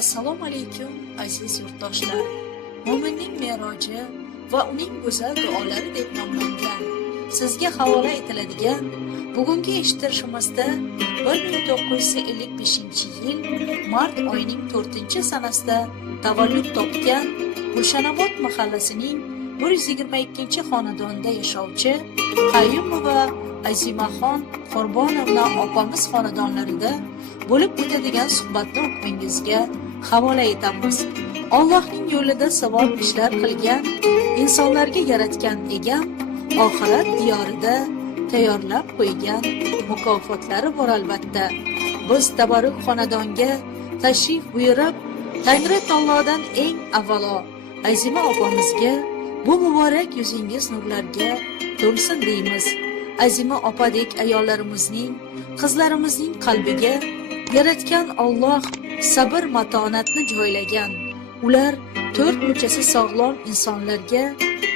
assalomu alaykum aziz yurtdoshlar. Mo'minning meroji va uning go'zal duolari deb nomlangan sizga havola etiladigan bugungi eshittirishimizda 1955 yil mart oyining 4 sanasida tavallud topgan gulshanobod mahallasining 122 xonadonida yashovchi qayumova azimaxon qurbonovna opamiz xonadonlarida bo'lib o'tadigan suhbatni o'qimingizga havola etamiz. Allohning yo'lida savob ishlar qilgan insonlarga yaratgan egam oxirat diyorida tayyorlab qo'ygan mukofotlari bor albatta. Biz tabarruk xonadonga tashrif buyurib tangri tanlodan eng avvalo azima opamizga bu muborak yuzingiz nurlarga to'lsin deymiz. Azima opadek ayollarimizning qizlarimizning qalbiga yaratgan olloh sabr matonatni joylagan. Ular to'rt muchasi sog'lom insonlarga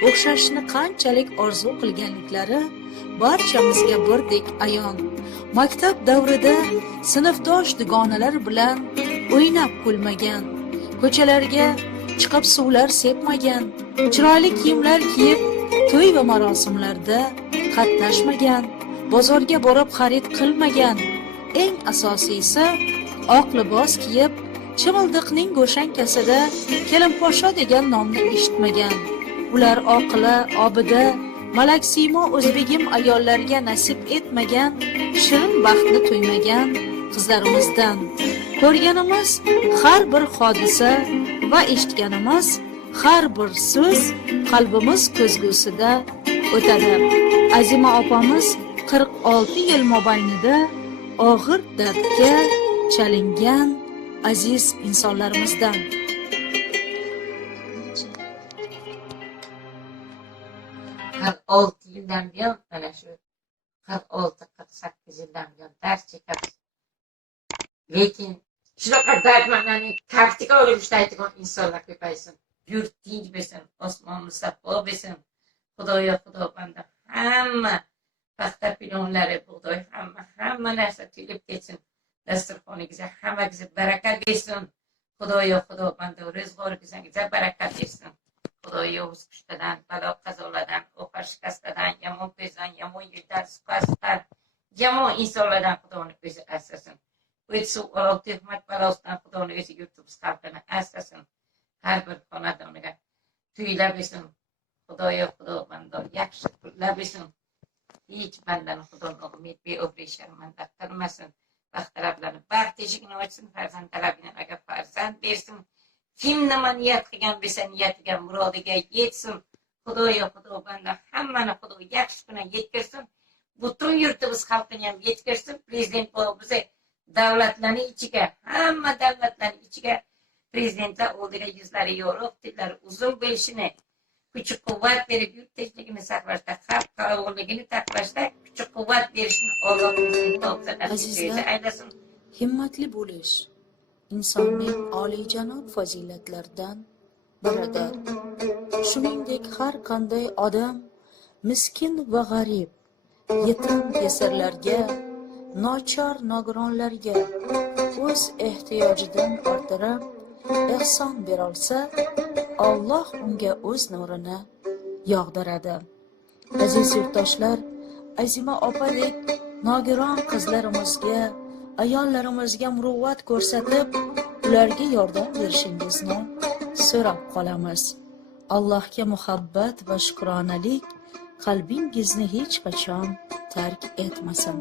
o'xshashni qanchalik orzu qilganliklari barchamizga birdek ayon. Maktab davrida sinfdosh dugonalar bilan o'ynab kulmagan ko'chalarga chiqib suvlar sepmagan chiroyli kiyimlar kiyib to'y va marosimlarda qatnashmagan bozorga borib xarid qilmagan. Eng asosiysi oq libos kiyib chimildiqning go'shankasida kelinposhsho degan nomni eshitmagan. Ular oqila obida malaksiymo o'zbegim ayollarga nasib etmagan shirin baxtni to'ymagan qizlarimizdan. Ko'rganimiz har bir hodisa va eshitganimiz har bir so'z qalbimiz ko'zgusida o'tadi. Azima opamiz 46 yil mobaynida og'ir dardga chalingan aziz insonlarimizdan. Qirq olti yildan buyon mana shu qirq olti qirq sakkiz yildan buyon dars chekamiz. Lekin shunaqa dardmanani taktika olib ishlaydigan insonlar ko'paysin. Yurt tinch bo'lsin osmon musaffo bo'lsin. Xudoyo xudo banda hamma paxta pilonlari bug'doy hamma hamma narsa to'lib ketsin. دسترخوان گزه همه گزه برکت بیستون. خدایا خدا بنده و رزقار گزه گزه برکت بیستون. خدایا حس کشتدن بلا قضالدن آخر شکستدن یمون پیزن یمون یتر سپستر یمون این سالدن خدا نکویز استسن وید سو اولاق تهمت بلاستن خدا نویز یوتیوب سخلقن استسن هر بر خاندانگه توی لبیسون خدایا خدا بنده یک شکل لبیسون هیچ بندن خدا نامید بی ابری شرمنده قرمسن talablarni baxt eshigini ochsin farzand talabini agar farzand bersin. Kim nima niyat qilgan bo'lsa niyatiga murodiga yetsin. Xudoyo xudo banda hammani xudo yaxshi bilan yetkazsin. Butun yurtimiz xalqini ham yetkazsin. Prezident bizni davlatlarni ichiga hamma davlatlarni ichiga prezidentlar oldiga yuzlari yorug' tillari uzun bo'lishini kuch quvvat berib yurt tinchligini saqlashda xalq farovonligini saqlashda kuch quvvat berishini Azizlar. olloh aylasin himmatli bo'lish insonning oliyjanob fazilatlaridan biridir shuningdek har qanday odam miskin va g'arib yetim yesirlarga nochor nogironlarga o'z ehtiyojidan orttirib ehson berolsa Alloh unga o'z nurini yog'diradi. Aziz yurtdoshlar azima opadek nogiron qizlarimizga ayollarimizga muruvvat ko'rsatib ularga yordam berishingizni so'rab qolamiz. Allohga muhabbat va shukronalik qalbingizni hech qachon tark etmasin.